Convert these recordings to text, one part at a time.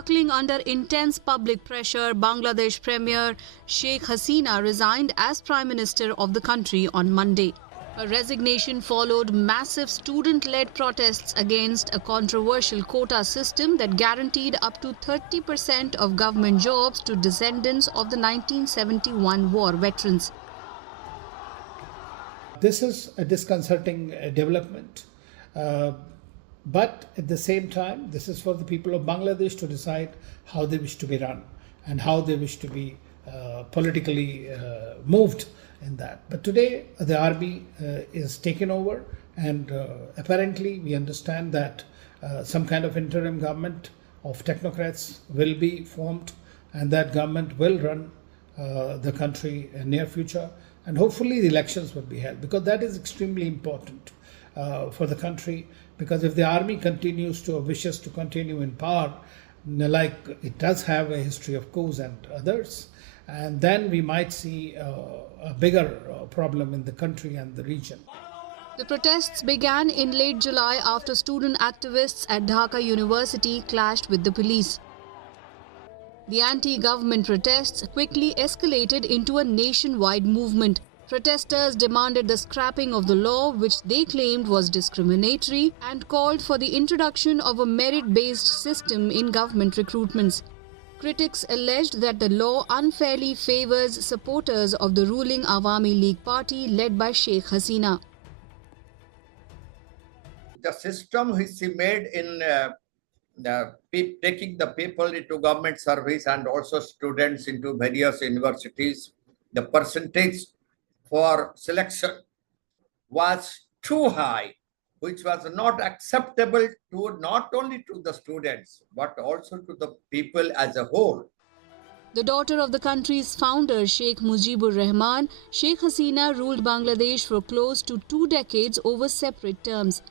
Buckling under intense public pressure, Bangladesh Premier Sheikh Hasina resigned as Prime Minister of the country on Monday. Her resignation followed massive student-led protests against a controversial quota system that guaranteed up to 30% of government jobs to descendants of the 1971 war veterans. This is a disconcerting development. But at the same time, this is for the people of Bangladesh to decide how they wish to be run and how they wish to be politically moved in that. But today, the army is taken over, and apparently we understand that some kind of interim government of technocrats will be formed, and that government will run the country in near future, and hopefully the elections will be held, because that is extremely important for the country. Because if the army continues to, or wishes to continue in power, like it does have a history of coups and others, and then we might see a bigger problem in the country and the region. The protests began in late July after student activists at Dhaka University clashed with the police. The anti-government protests quickly escalated into a nationwide movement. Protesters demanded the scrapping of the law, which they claimed was discriminatory, and called for the introduction of a merit-based system in government recruitments. Critics alleged that the law unfairly favors supporters of the ruling Awami League party led by Sheikh Hasina. The system which he made in taking the people into government service and also students into various universities, the percentage for selection was too high, which was not acceptable to not only to the students, but also to the people as a whole. The daughter of the country's founder, Sheikh Mujibur Rahman, Sheikh Hasina ruled Bangladesh for close to 2 decades over separate terms.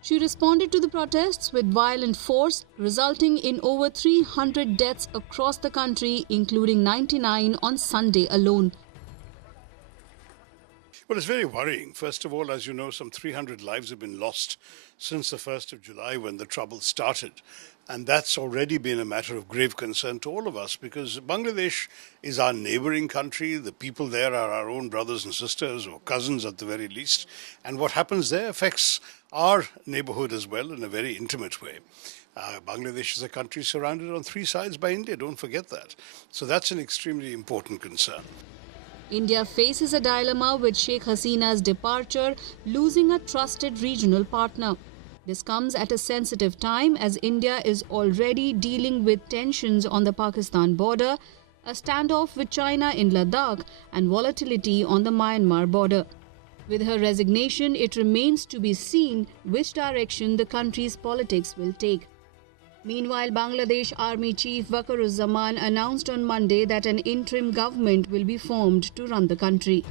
She responded to the protests with violent force, resulting in over 300 deaths across the country, including 99 on Sunday alone. Well, it's very worrying. First of all, as you know, some 300 lives have been lost since the 1st of July when the trouble started. And that's already been a matter of grave concern to all of us, because Bangladesh is our neighboring country. The people there are our own brothers and sisters, or cousins at the very least. And what happens there affects our neighborhood as well in a very intimate way. Bangladesh is a country surrounded on 3 sides by India. Don't forget that. So that's an extremely important concern. India faces a dilemma with Sheikh Hasina's departure, losing a trusted regional partner. This comes at a sensitive time as India is already dealing with tensions on the Pakistan border, a standoff with China in Ladakh, and volatility on the Myanmar border. With her resignation, it remains to be seen which direction the country's politics will take. Meanwhile, Bangladesh Army Chief Waqaruzzaman announced on Monday that an interim government will be formed to run the country.